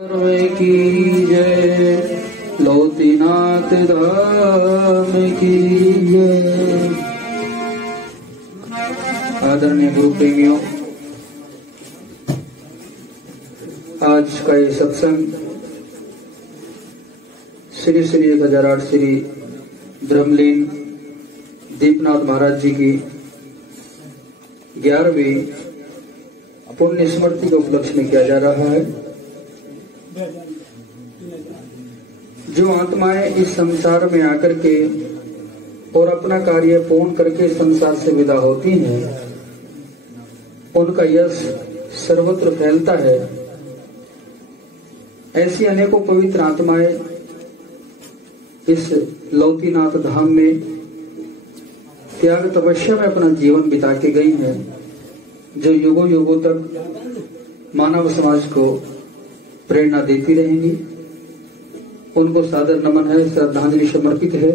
की जय, लोतीनाथ धाम की जय। आदरणीय गुरु प्रेमियों, आज का ये सत्संग श्री श्री 1008 श्री ब्रह्मलीन दीपनाथ महाराज जी की 11वीं पुण्य स्मृति के उपलक्ष्य में किया जा रहा है। जो आत्माएं इस संसार में आकर के और अपना कार्य पूर्ण करके संसार से विदा होती हैं, उनका यश सर्वत्र फैलता है। ऐसी अनेकों पवित्र आत्माएं इस लौतीनाथ धाम में त्याग तपस्या में अपना जीवन बिता के गई हैं, जो युगों युगों तक मानव समाज को प्रेरणा देती रहेंगी। उनको सादर नमन है, श्रद्धांजलि समर्पित है।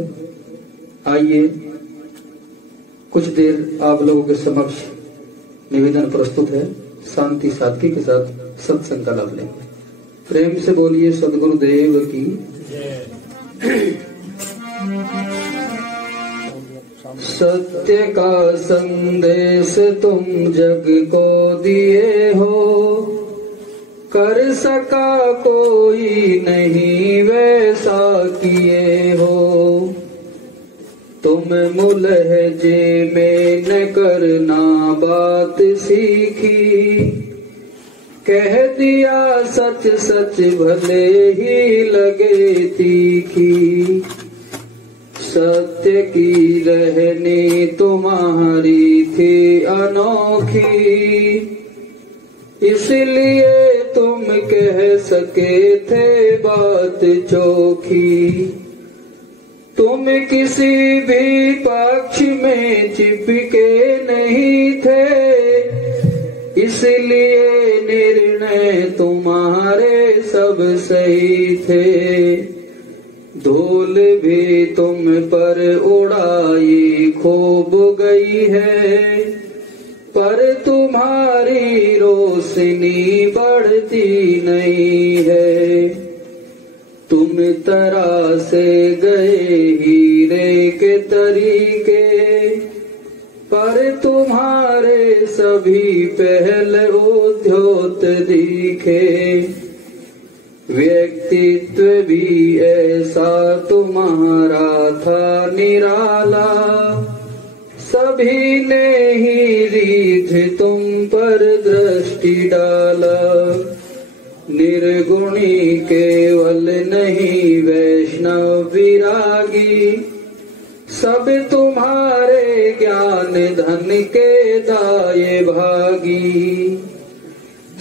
आइए कुछ देर आप लोगों के समक्ष निवेदन प्रस्तुत है। शांति सादगी के साथ सत्संग का लाभ लें। प्रेम से बोलिए सद्गुरुदेव की। सत्य का संदेश तुम जग को दिए हो, कर सका कोई नहीं वैसा किए हो। तुम मुलहजे में न करना बात सीखी, कह दिया सच सच भले ही लगे तीखी। सत्य की रहनी तुम्हारी थी अनोखी, इसलिए तुम कह सके थे बात चोखी। तुम किसी भी पक्ष में चिपके नहीं थे, इसलिए निर्णय तुम्हारे सब सही थे। धूल भी तुम पर उड़ाई खूब गई है, पर तुम्हारी रोशनी बढ़ती नहीं है। तुम तरासे गए हीरे के तरीके, पर तुम्हारे सभी पहल उद्योत दिखे। व्यक्तित्व भी ऐसा तुम्हारा था निराला, सभी ने ही रीझ तुम पर दृष्टि डाला। निर्गुणी केवल नहीं वैष्णव विरागी, सब तुम्हारे ज्ञान धन के दाये भागी।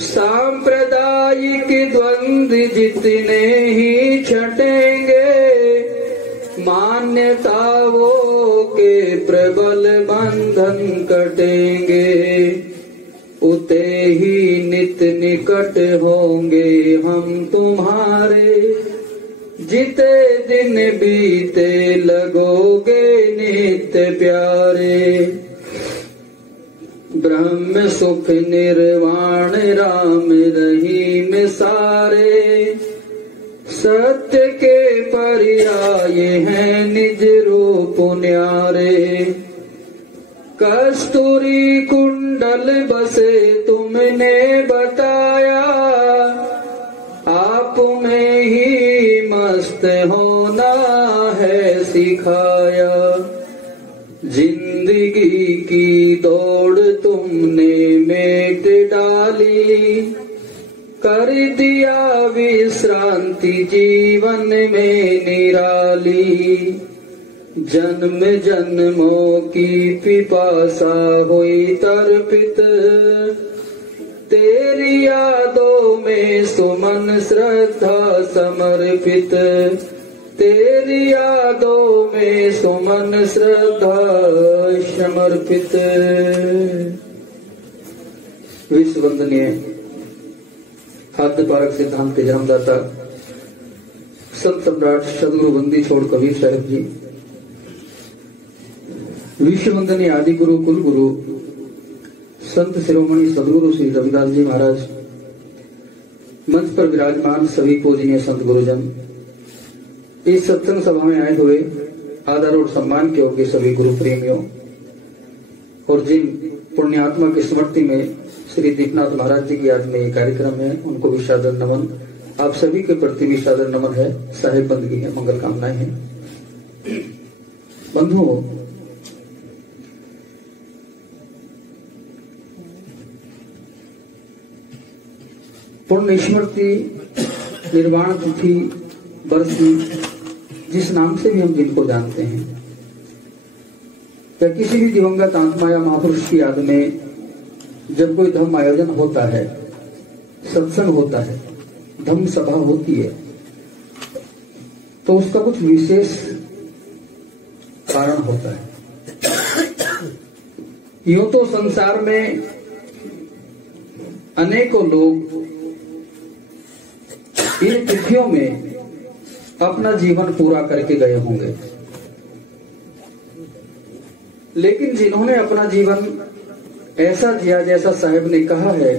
सांप्रदायिक द्वंद्व जितने ही छटेंगे, मान्यताओं के प्रबल बंधन कटेंगे। उते ही नित निकट होंगे हम तुम्हारे, जिते दिन बीते लगोगे नित्य प्यारे। ब्रह्म सुख निर्वाण राम रहीम सारे, सत्य के पर्याय हैं निज रूप न्यारे। कस्तूरी कुंडल बसे तुमने बताया, आप में ही मस्त होना है सिखाया। जिंदगी की दौड़ तुमने मेट डाली, कर दिया विश्रांति जीवन में निराली। जन्म जन्मों की पिपासा हुई तर्पित, तेरी यादों में सुमन श्रद्धा समर्पित। तेरी यादों में सुमन श्रद्धा समर्पित। विश्व वंदनीय आद्य पारक सिद्धांत के जन्मदाता संत सम्राट सदगुरु बंदी छोड़ कबीर साहब जी, विश्व वंदनीय आदि गुरु कुल गुरु संत शिरोमणि सदगुरु श्री रविदास जी महाराज, मंच पर विराजमान सभी पूजनीय संत गुरुजन, इस सत्संग सभा में आए हुए आदर और सम्मान के योग्य सभी गुरु प्रेमियों और जिन पुण्यात्मा की स्मृति में श्री दीपनाथ महाराज जी की याद में ये कार्यक्रम है, उनको भी सादर नमन। आप सभी के प्रति भी सादर नमन है, साहेब बंदगी है, मंगल कामनाएं हैं। बंधुओं, पूर्ण स्मृति निर्वाण तिथि बरसी जिस नाम से भी हम जिनको जानते हैं, या किसी भी दिवंगत आत्मा या महापुरुष की याद में जब कोई धम्म आयोजन होता है, सत्संग होता है, धम्म सभा होती है, तो उसका कुछ विशेष कारण होता है। यूं तो संसार में अनेकों लोग इन तिथियों में अपना जीवन पूरा करके गए होंगे, लेकिन जिन्होंने अपना जीवन ऐसा जिया जैसा साहेब ने कहा है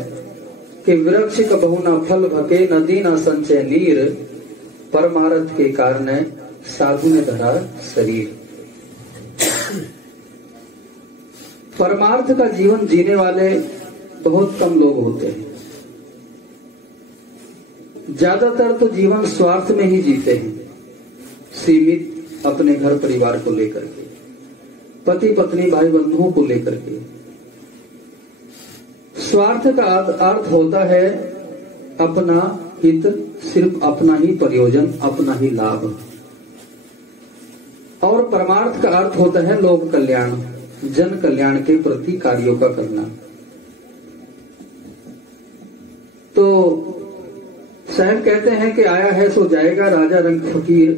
कि वृक्ष कबहु न फल भके, नदी न संचय नीर, परमार्थ के कारण साधु ने धरा शरीर। परमार्थ का जीवन जीने वाले बहुत कम लोग होते हैं। ज्यादातर तो जीवन स्वार्थ में ही जीते हैं, सीमित अपने घर परिवार को लेकर के, पति पत्नी भाई बंधुओं को लेकर के। स्वार्थ का अर्थ होता है अपना हित, सिर्फ अपना ही प्रयोजन, अपना ही लाभ। और परमार्थ का अर्थ होता है लोक कल्याण, जन कल्याण के प्रति कार्यों का करना। तो साहब कहते हैं कि आया है सो जाएगा, राजा रंग फकीर,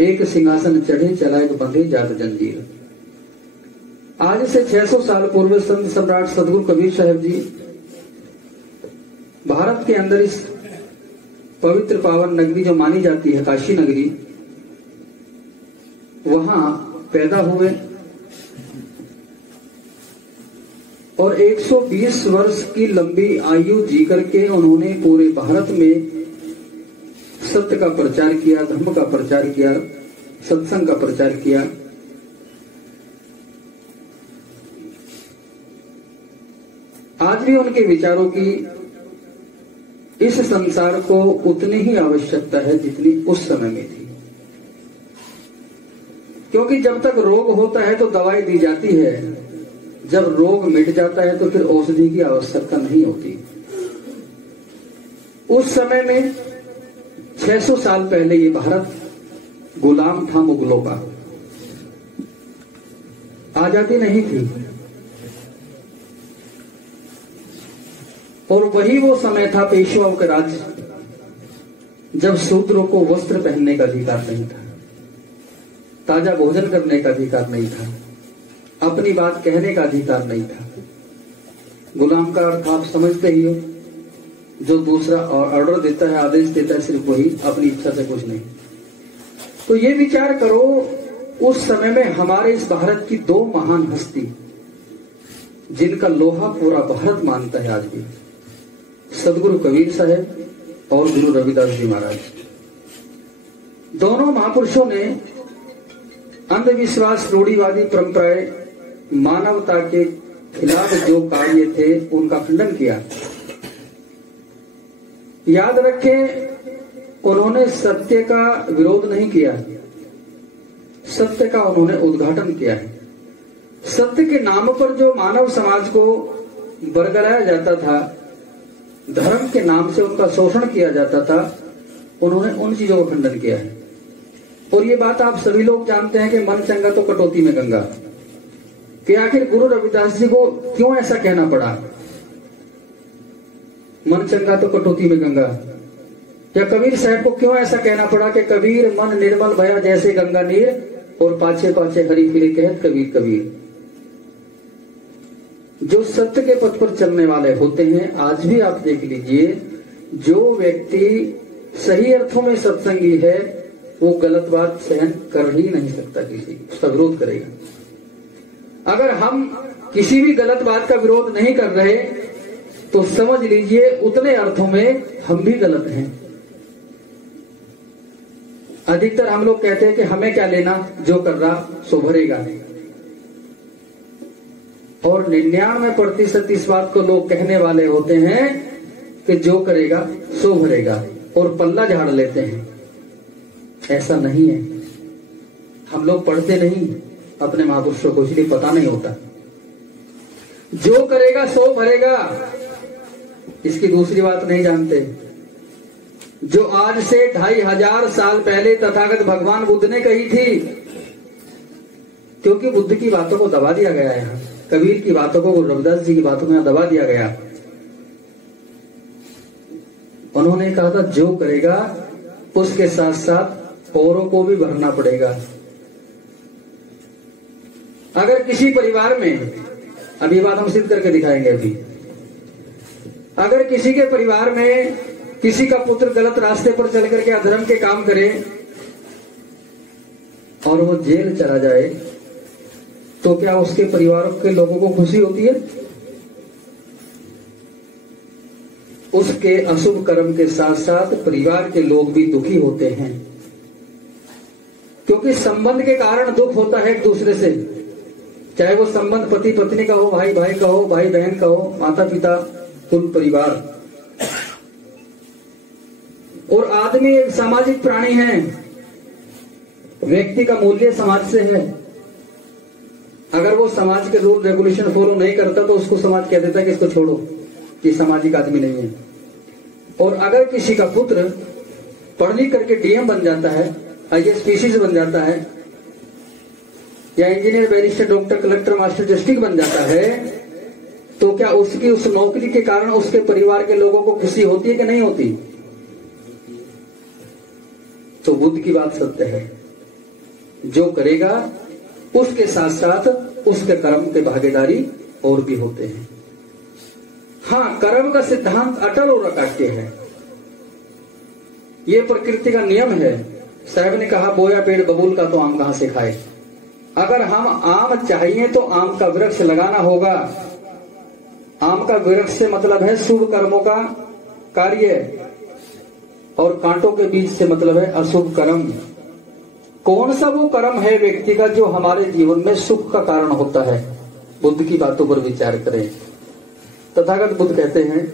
एक सिंहासन चढ़े चला एक बंधे जात जंजीर। आज से 600 साल पूर्व संत सम्राट सदगुरु कबीर साहब जी भारत के अंदर इस पवित्र पावन नगरी जो मानी जाती है काशी नगरी, वहां पैदा हुए और 120 वर्ष की लंबी आयु जी करके उन्होंने पूरे भारत में सत्य का प्रचार किया, धर्म का प्रचार किया, सत्संग का प्रचार किया। आज भी उनके विचारों की इस संसार को उतनी ही आवश्यकता है जितनी उस समय में थी, क्योंकि जब तक रोग होता है तो दवाई दी जाती है, जब रोग मिट जाता है तो फिर औषधि की आवश्यकता नहीं होती। उस समय में 600 साल पहले ये भारत गुलाम था मुगलों का, आजादी नहीं थी। और वही वो समय था पेशवाओं के राज, जब शूद्रों को वस्त्र पहनने का अधिकार नहीं था, ताजा भोजन करने का अधिकार नहीं था, अपनी बात कहने का अधिकार नहीं था। गुलाम का अर्थ आप समझते ही हो, जो दूसरा ऑर्डर देता है, आदेश देता है, सिर्फ वही, अपनी इच्छा से कुछ नहीं। तो ये विचार करो, उस समय में हमारे इस भारत की दो महान हस्ती जिनका लोहा पूरा भारत मानता है आज भी, सदगुरु कबीर साहब और गुरु रविदास जी महाराज। दोनों महापुरुषों ने अंधविश्वास, रूढ़िवादी परंपराएं, मानवता के खिलाफ जो कार्य थे उनका खंडन किया। याद रखें, उन्होंने सत्य का विरोध नहीं किया, सत्य का उन्होंने उद्घाटन किया है। सत्य के नाम पर जो मानव समाज को बरगलाया जाता था, धर्म के नाम से उनका शोषण किया जाता था, उन्होंने उन चीजों का खंडन किया है। और ये बात आप सभी लोग जानते हैं कि मन चंगा तो कटौती में गंगा, कि आखिर गुरु रविदास जी को क्यों ऐसा कहना पड़ा, मन चंगा तो कटौती में गंगा, या कबीर साहब को क्यों ऐसा कहना पड़ा कि कबीर मन निर्मल भया जैसे गंगा नीर, और पाछे पाछे हरि फिरे कहत कबीर कबीर। जो सत्य के पथ पर चलने वाले होते हैं, आज भी आप देख लीजिए, जो व्यक्ति सही अर्थों में सत्संगी है वो गलत बात सहन कर ही नहीं सकता, किसी उसका विरोध करेगा। अगर हम किसी भी गलत बात का विरोध नहीं कर रहे तो समझ लीजिए उतने अर्थों में हम भी गलत हैं। अधिकतर हम लोग कहते हैं कि हमें क्या लेना, जो कर रहा सो भरेगा, और 99% इस बात को लोग कहने वाले होते हैं कि जो करेगा सो भरेगा, और पल्ला झाड़ लेते हैं। ऐसा नहीं है। हम लोग पढ़ते नहीं अपने महापुरुषों को, इसलिए पता नहीं होता। जो करेगा सो भरेगा, इसकी दूसरी बात नहीं जानते। जो आज से 2500 साल पहले तथागत भगवान बुद्ध ने कही थी, क्योंकि बुद्ध की बातों को दबा दिया गया है, कबीर की बातों को, गुरु रविदास जी की बातों में दबा दिया गया। उन्होंने कहा था जो करेगा उसके साथ साथ औरों को भी भरना पड़ेगा। अगर किसी परिवार में, अभी बात हम सिद्ध करके दिखाएंगे, अभी अगर किसी के परिवार में किसी का पुत्र गलत रास्ते पर चल करके अधर्म के काम करे और वो जेल चला जाए, तो क्या उसके परिवार के लोगों को खुशी होती है? उसके अशुभ कर्म के साथ साथ परिवार के लोग भी दुखी होते हैं, क्योंकि संबंध के कारण दुख होता है एक दूसरे से। चाहे वो संबंध पति पत्नी का हो, भाई भाई का हो, भाई बहन का हो, माता पिता, कुल परिवार। और आदमी एक सामाजिक प्राणी है, व्यक्ति का मूल्य समाज से है। अगर वो समाज के रूल रेगुलेशन फॉलो नहीं करता तो उसको समाज कह देता है कि इसको छोड़ो, कि सामाजिक आदमी नहीं है। और अगर किसी का पुत्र पढ़ लिख करके डीएम बन जाता है, आईएएस पीसी बन जाता है, या engineer, barrister, doctor, collector, master, district बन जाता है, तो क्या उसकी उस नौकरी के कारण उसके परिवार के लोगों को खुशी होती है कि नहीं होती? तो बुद्ध की बात सत्य है। जो करेगा उसके साथ साथ उसके कर्म के भागीदारी और भी होते हैं। हाँ, कर्म का सिद्धांत अटल और अकाट्य है। ये प्रकृति का नियम है। साहब ने कहा बोया पेड़ बबूल का तो आम कहां से खाए। अगर हम आम चाहिए तो आम का वृक्ष लगाना होगा। आम का वृक्ष से मतलब है शुभ कर्मों का कार्य, और कांटों के बीच से मतलब है अशुभ कर्म। कौन सा वो कर्म है व्यक्ति का जो हमारे जीवन में सुख का कारण होता है? बुद्ध की बातों पर विचार करें। तथागत बुद्ध कहते हैं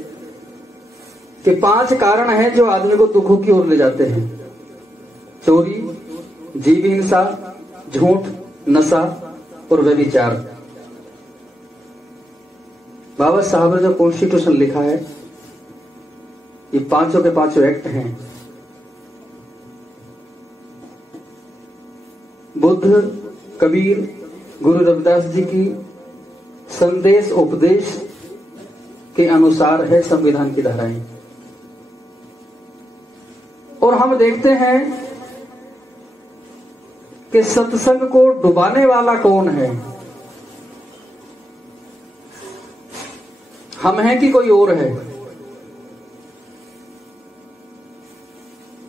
कि 5 कारण हैं जो आदमी को दुखों की ओर ले जाते हैं: चोरी, जीव हिंसा, झूठ, नशा और व्यभिचार। बाबा साहब ने जो कॉन्स्टिट्यूशन लिखा है, ये 5 के 5 एक्ट हैं। बुद्ध, कबीर, गुरु रविदास जी की संदेश उपदेश के अनुसार है संविधान की धाराएं। और हम देखते हैं कि सत्संग को डुबाने वाला कौन है? हम हैं कि कोई और है?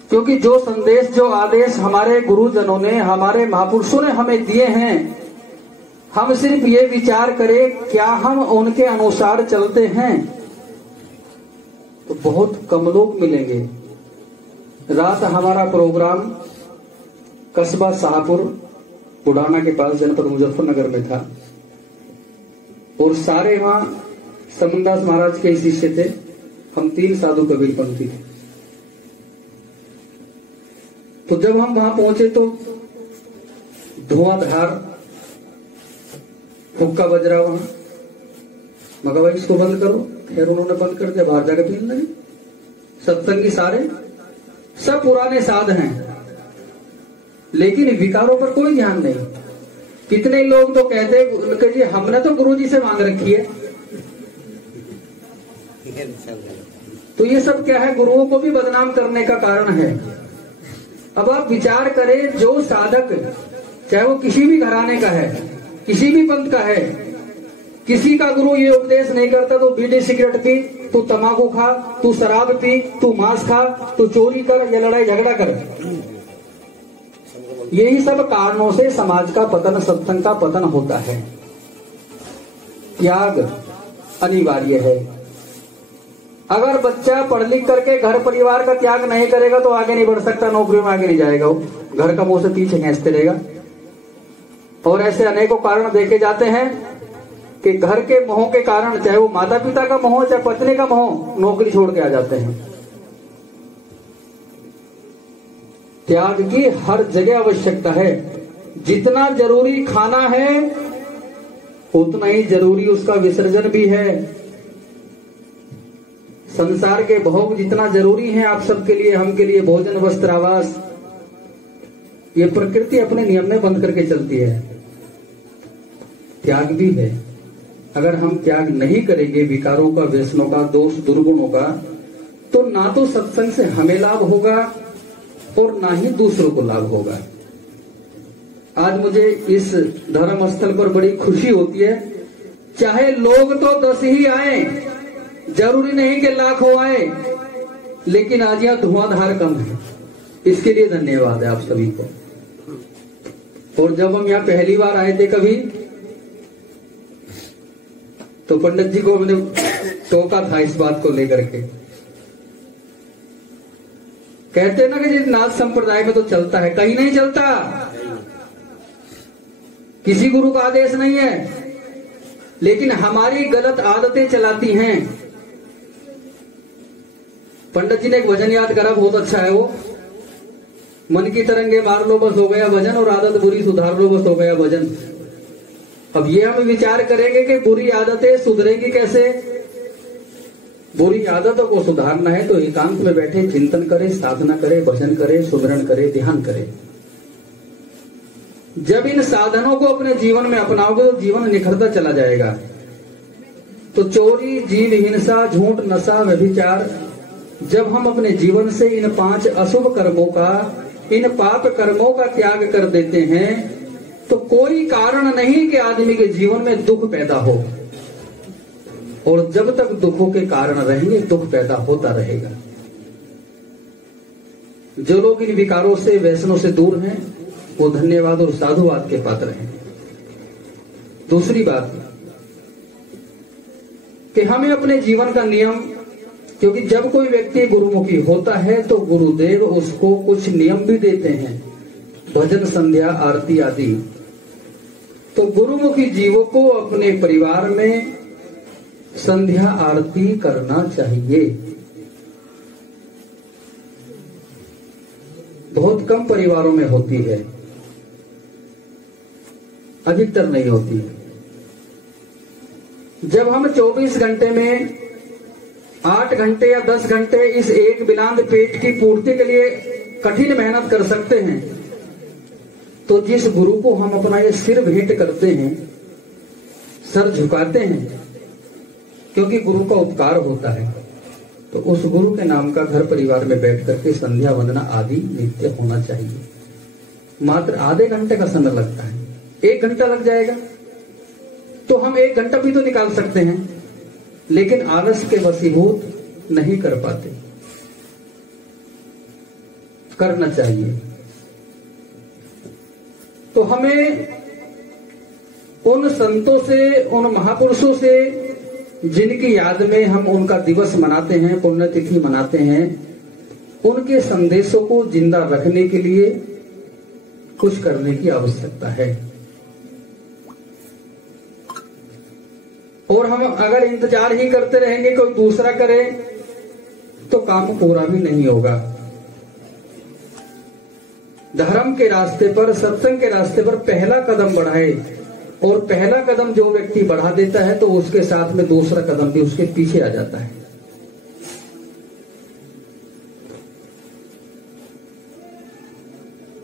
क्योंकि जो संदेश, जो आदेश हमारे गुरुजनों ने, हमारे महापुरुषों ने हमें दिए हैं, हम सिर्फ ये विचार करें क्या हम उनके अनुसार चलते हैं, तो बहुत कम लोग मिलेंगे। रात हमारा प्रोग्राम कस्बा शाहपुर बुढ़ाना के पास जनपद मुजफ्फरनगर में था, और सारे वहां समनदास महाराज के शिष्य थे। हम 3 साधु कबीरपंथी थे। तो जब हम वहां पहुंचे तो धुआंधार हुक्का बज रहा वहां। मगर भाई इसको बंद करो। खैर उन्होंने बंद कर दिया, बाहर जाकर पीने लगे। सत्संगी सारे सब पुराने साध हैं, लेकिन विकारों पर कोई ध्यान नहीं। कितने लोग तो कहते हैं हमने तो गुरुजी से मांग रखी है। तो ये सब क्या है? गुरुओं को भी बदनाम करने का कारण है। अब आप विचार करें, जो साधक, चाहे वो किसी भी घराने का है, किसी भी पंथ का है, किसी का गुरु ये उपदेश नहीं करता तो बीड़ी सिगरेट पी, तू तंबाकू खा, तू शराब पी, तू मांस खा, तू चोरी कर या लड़ाई झगड़ा कर। यही सब कारणों से समाज का पतन, सत्संग का पतन होता है। त्याग अनिवार्य है। अगर बच्चा पढ़ लिख करके घर परिवार का त्याग नहीं करेगा तो आगे नहीं बढ़ सकता, नौकरी में आगे नहीं जाएगा, वो घर का मुंह से पीछे खींचते रहेगा। और ऐसे अनेकों कारण देखे जाते हैं कि घर के मोह के कारण, चाहे वो माता पिता का मोह चाहे पत्नी का मोह, नौकरी छोड़ के आ जाते हैं। त्याग की हर जगह आवश्यकता है। जितना जरूरी खाना है उतना ही जरूरी उसका विसर्जन भी है। संसार के भोग जितना जरूरी है आप सबके लिए, हम के लिए, भोजन वस्त्र आवास, ये प्रकृति अपने नियम में बंद करके चलती है। त्याग भी है। अगर हम त्याग नहीं करेंगे विकारों का, व्यसनों का, दोष दुर्गुणों का, तो ना तो सत्संग से हमें लाभ होगा और ना ही दूसरों को लाभ होगा। आज मुझे इस धर्म स्थल पर बड़ी खुशी होती है। चाहे लोग तो 10 ही आए, जरूरी नहीं कि लाखों आए, लेकिन आज यहां धुआंधार कम है। इसके लिए धन्यवाद है आप सभी को। और जब हम यहाँ पहली बार आए थे कभी, तो पंडित जी को हमने टोका था इस बात को लेकर के। कहते हैं ना कि जिस नाथ संप्रदाय में तो चलता है, कहीं नहीं चलता। किसी गुरु का आदेश नहीं है, लेकिन हमारी गलत आदतें चलाती हैं। पंडित जी ने एक भजन याद करा, बहुत अच्छा है वो। मन की तरंगे मार लो बस हो गया भजन, और आदत बुरी सुधार लो बस हो गया भजन। अब ये हम विचार करेंगे कि बुरी आदतें सुधरेगी कैसे। बुरी आदतों को सुधारना है तो एकांत में बैठे चिंतन करे, साधना करे, भजन करे, सुमरण करे, ध्यान करे। जब इन साधनों को अपने जीवन में अपनाओगे तो जीवन निखरता चला जाएगा। तो चोरी, जीव हिंसा, झूठ, नशा, व्यभिचार, जब हम अपने जीवन से इन 5 अशुभ कर्मों का, इन पाप कर्मों का त्याग कर देते हैं, तो कोई कारण नहीं कि आदमी के जीवन में दुख पैदा हो। और जब तक दुखों के कारण रहेंगे दुख पैदा होता रहेगा। जो लोग इन विकारों से, व्यसनों से दूर हैं, वो धन्यवाद और साधुवाद के पात्र हैं। दूसरी बात कि हमें अपने जीवन का नियम, क्योंकि जब कोई व्यक्ति गुरुमुखी होता है तो गुरुदेव उसको कुछ नियम भी देते हैं, भजन, संध्या, आरती आदि। तो गुरुमुखी जीवों को अपने परिवार में संध्या आरती करना चाहिए। बहुत कम परिवारों में होती है, अधिकतर नहीं होती। जब हम 24 घंटे में 8 घंटे या 10 घंटे इस एक बिलांद पेट की पूर्ति के लिए कठिन मेहनत कर सकते हैं, तो जिस गुरु को हम अपना ये सिर भेंट करते हैं, सर झुकाते हैं, क्योंकि गुरु का उपकार होता है, तो उस गुरु के नाम का घर परिवार में बैठ करके संध्या वंदना आदि नित्य होना चाहिए। मात्र आधे घंटे का समय लगता है, 1 घंटा लग जाएगा तो हम 1 घंटा भी तो निकाल सकते हैं, लेकिन आलस के वशीभूत नहीं कर पाते। करना चाहिए। तो हमें उन संतों से, उन महापुरुषों से, जिनकी याद में हम उनका दिवस मनाते हैं, पुण्यतिथि मनाते हैं, उनके संदेशों को जिंदा रखने के लिए कुछ करने की आवश्यकता है। और हम अगर इंतजार ही करते रहेंगे कोई दूसरा करे, तो काम पूरा भी नहीं होगा। धर्म के रास्ते पर, सत्संग के रास्ते पर पहला कदम बढ़ाए, और पहला कदम जो व्यक्ति बढ़ा देता है तो उसके साथ में दूसरा कदम भी उसके पीछे आ जाता है।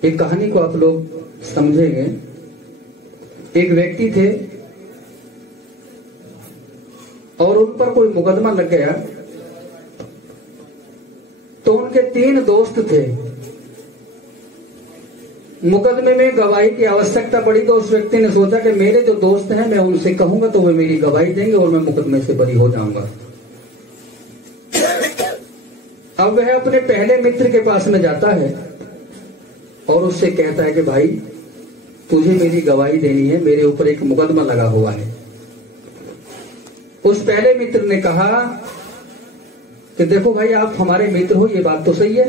एक कहानी को आप लोग समझेंगे। एक व्यक्ति थे और उन पर कोई मुकदमा लग गया, तो उनके 3 दोस्त थे। मुकदमे में गवाही की आवश्यकता पड़ी, तो उस व्यक्ति ने सोचा कि मेरे जो दोस्त हैं मैं उनसे कहूंगा तो वे मेरी गवाही देंगे और मैं मुकदमे से बरी हो जाऊंगा। अब वह अपने पहले मित्र के पास में जाता है और उससे कहता है कि भाई तुझे मेरी गवाही देनी है, मेरे ऊपर एक मुकदमा लगा हुआ है। उस पहले मित्र ने कहा कि देखो भाई आप हमारे मित्र हो, ये बात तो सही है,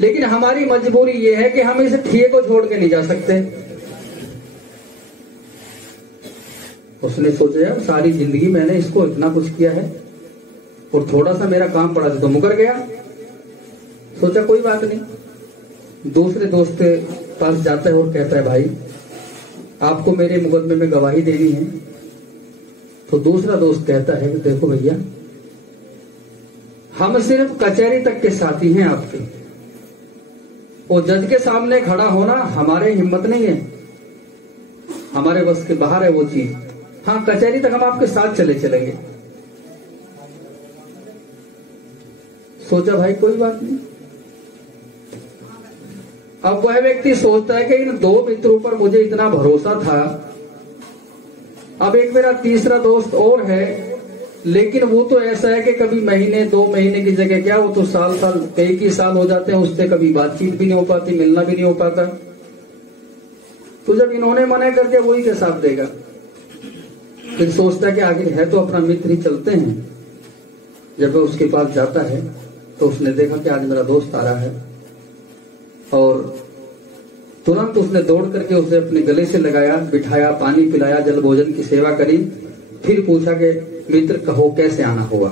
लेकिन हमारी मजबूरी ये है कि हम इस ठिये को छोड़ के नहीं जा सकते। उसने सोचा यार सारी जिंदगी मैंने इसको इतना कुछ किया है और थोड़ा सा मेरा काम पड़ा तो मुकर गया। सोचा कोई बात नहीं। दूसरे दोस्त के पास जाता है और कहता है भाई आपको मेरे मुकदमे में गवाही देनी है। तो दूसरा दोस्त कहता है कि देखो भैया हम सिर्फ कचहरी तक के साथी हैं आपके, और जज के सामने खड़ा होना हमारे हिम्मत नहीं है, हमारे बस के बाहर है वो चीज। हाँ कचहरी तक हम आपके साथ चले चलेंगे। सोचा भाई कोई बात नहीं। अब वह व्यक्ति सोचता है कि इन दो मित्रों पर मुझे इतना भरोसा था, अब एक मेरा तीसरा दोस्त और है, लेकिन वो तो ऐसा है कि कभी महीने 2 महीने की जगह क्या वो तो साल कई साल हो जाते हैं, उससे कभी बातचीत भी नहीं हो पाती, मिलना भी नहीं हो पाता। तो जब इन्होंने मना करके वही के साथ देगा, फिर सोचता है कि आखिर है तो अपना मित्र ही, चलते हैं। जब वह उसके पास जाता है तो उसने देखा कि आज मेरा दोस्त आ रहा है, और तुरंत उसने दौड़ करके उसे अपने गले से लगाया, बिठाया, पानी पिलाया, जल भोजन की सेवा करी, फिर पूछा कि मित्र कहो कैसे आना हुआ।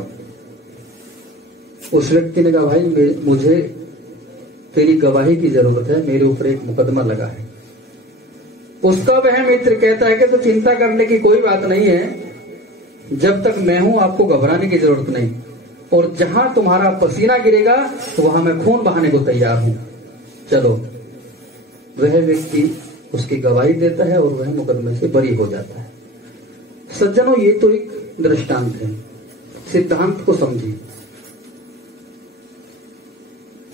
उस व्यक्ति ने कहा भाई मुझे तेरी गवाही की जरूरत है, मेरे ऊपर एक मुकदमा लगा है। उसका वह मित्र कहता है कि तो चिंता करने की कोई बात नहीं है, जब तक मैं हूं आपको घबराने की जरूरत नहीं, और जहां तुम्हारा पसीना गिरेगा वहां मैं खून बहाने को तैयार हूं, चलो। वह व्यक्ति उसकी गवाही देता है और वह मुकदमे से बरी हो जाता है। सज्जनों ये तो एक दृष्टांत है, सिद्धांत को समझिए,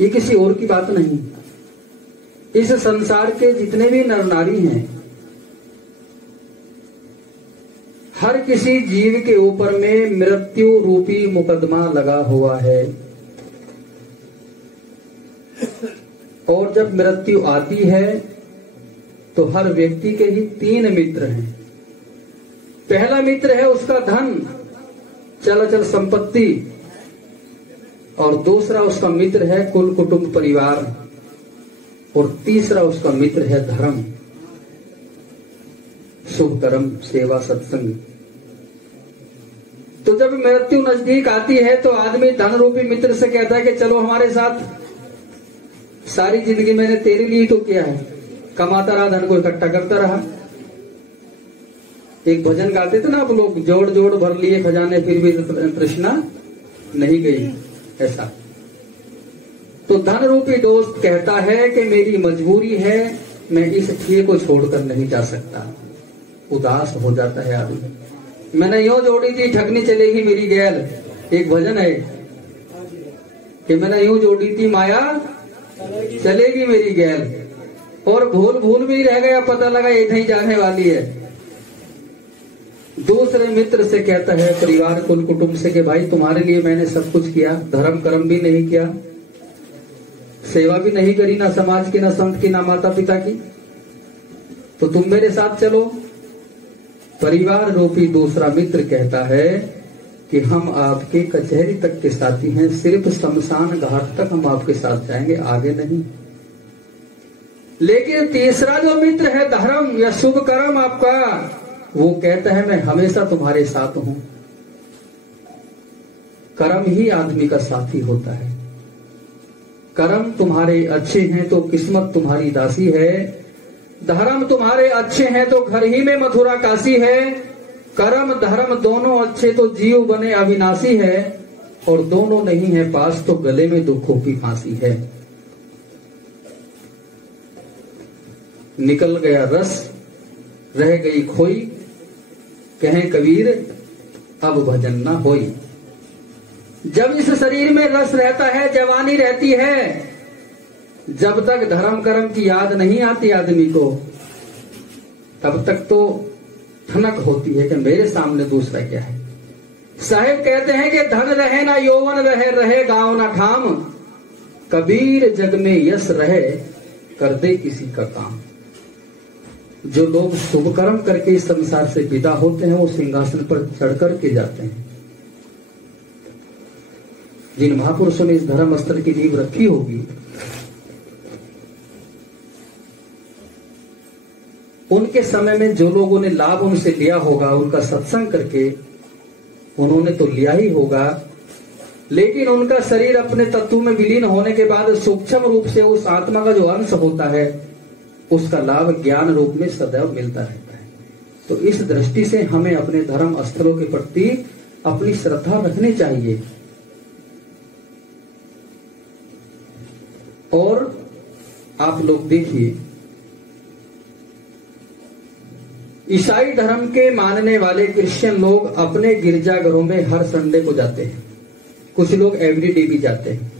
ये किसी और की बात नहीं। इस संसार के जितने भी नर नारी हैं, हर किसी जीव के ऊपर में मृत्यु रूपी मुकदमा लगा हुआ है, और जब मृत्यु आती है तो हर व्यक्ति के ही 3 मित्र हैं। पहला मित्र है उसका धन, चलाचल संपत्ति, और दूसरा उसका मित्र है कुल कुटुंब परिवार, और तीसरा उसका मित्र है धर्म, शुभ कर्म, सेवा, सत्संग। तो जब मृत्यु नजदीक आती है तो आदमी धन रूपी मित्र से कहता है कि चलो हमारे साथ, सारी जिंदगी मैंने तेरे लिए तो किया है, कमाता रहा, धन को इकट्ठा करता रहा। एक भजन गाते थे ना आप लोग, जोड़ जोड़ भर लिए खजाने फिर भी तृष्णा नहीं गई, ऐसा। तो धन रूपी दोस्त कहता है कि मेरी मजबूरी है, मैं इस ठिये को छोड़कर नहीं जा सकता। उदास हो जाता है आदमी। मैंने यूं जोड़ी थी ठगनी चलेगी मेरी गैल, एक भजन है कि मैंने यूं जोड़ी थी माया चलेगी मेरी गैल, और भूल भूल भी रह गया, पता लगा ये नहीं जाने वाली है। दूसरे मित्र से कहता है, परिवार कुल कुटुंब से, कि भाई तुम्हारे लिए मैंने सब कुछ किया, धर्म कर्म भी नहीं किया, सेवा भी नहीं करी, ना समाज की, ना संत की, ना माता पिता की, तो तुम मेरे साथ चलो। परिवार रूपी दूसरा मित्र कहता है कि हम आपके कचहरी तक के साथी हैं, सिर्फ शमशान घाट तक हम आपके साथ जाएंगे, आगे नहीं। लेकिन तीसरा जो मित्र है धर्म या शुभ कर्म आपका, वो कहता है मैं हमेशा तुम्हारे साथ हूं। कर्म ही आदमी का साथी होता है। कर्म तुम्हारे अच्छे हैं तो किस्मत तुम्हारी दासी है, धर्म तुम्हारे अच्छे हैं तो घर ही में मथुरा काशी है। कर्म धर्म दोनों अच्छे तो जीव बने अविनाशी है, और दोनों नहीं है पास तो गले में दुखों की फांसी है। निकल गया रस रह गई खोई, कहें कबीर अब भजन ना होई। जब इस शरीर में रस रहता है, जवानी रहती है, जब तक धर्म कर्म की याद नहीं आती आदमी को, तब तक तो ठनक होती है कि मेरे सामने दूसरा क्या है। साहिब कहते हैं कि धन रहे ना यौवन रहे, रहे गांव ना ठाम, कबीर जग में यश रहे कर दे किसी का काम। जो लोग शुभ कर्म करके इस संसार से विदा होते हैं, वो सिंहासन पर चढ़ कर के जाते हैं। जिन महापुरुषों ने इस धर्म स्थल की नींव रखी होगी, उनके समय में जो लोगों ने लाभ उनसे लिया होगा, उनका सत्संग करके उन्होंने तो लिया ही होगा, लेकिन उनका शरीर अपने तत्व में विलीन होने के बाद सूक्ष्म रूप से उस आत्मा का जो अंश होता है, उसका लाभ ज्ञान रूप में सदैव मिलता रहता है। तो इस दृष्टि से हमें अपने धर्म स्थलों के प्रति अपनी श्रद्धा रखनी चाहिए। और आप लोग देखिए, ईसाई धर्म के मानने वाले क्रिश्चियन लोग अपने गिरजाघरों में हर संडे को जाते हैं, कुछ लोग एवरीडे भी जाते हैं।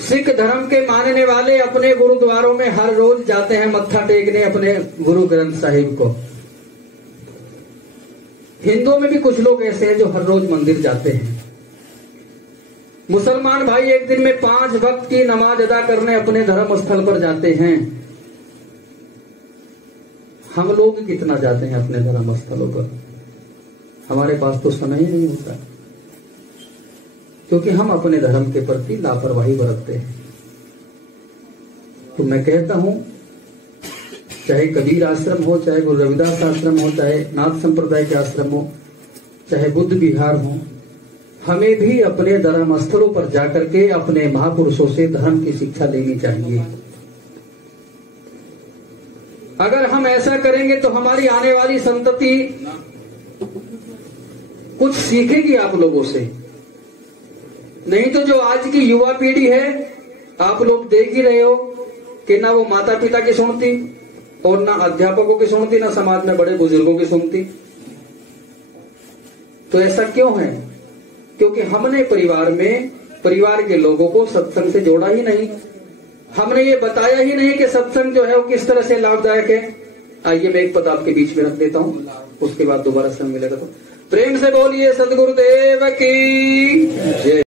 सिख धर्म के मानने वाले अपने गुरुद्वारों में हर रोज जाते हैं मत्था टेकने अपने गुरु ग्रंथ साहिब को। हिंदुओं में भी कुछ लोग ऐसे हैं जो हर रोज मंदिर जाते हैं। मुसलमान भाई एक दिन में 5 वक्त की नमाज अदा करने अपने धर्म स्थल पर जाते हैं। हम लोग कितना जाते हैं अपने धर्म स्थलों पर? हमारे पास तो समय ही नहीं होता, क्योंकि हम अपने धर्म के प्रति लापरवाही बरतते हैं। तो मैं कहता हूं, चाहे कबीर आश्रम हो, चाहे गुरु रविदास आश्रम हो, चाहे नाथ संप्रदाय के आश्रम हो, चाहे बुद्ध विहार हो, हमें भी अपने धर्म स्थलों पर जाकर के अपने महापुरुषों से धर्म की शिक्षा लेनी चाहिए। अगर हम ऐसा करेंगे तो हमारी आने वाली संतति कुछ सीखेगी आप लोगों से। नहीं तो जो आज की युवा पीढ़ी है, आप लोग देख ही रहे हो कि ना वो माता पिता की सुनती और ना अध्यापकों की सुनती, ना समाज में बड़े बुजुर्गों की सुनती। तो ऐसा क्यों है? क्योंकि हमने परिवार के लोगों को सत्संग से जोड़ा ही नहीं। हमने ये बताया ही नहीं कि सत्संग जो है वो किस तरह से लाभदायक है। आइए मैं एक पद आपके बीच में रख देता हूं, उसके बाद दोबारा समय मिलेगा तो प्रेम से बोलिए सदगुरुदेव की जय।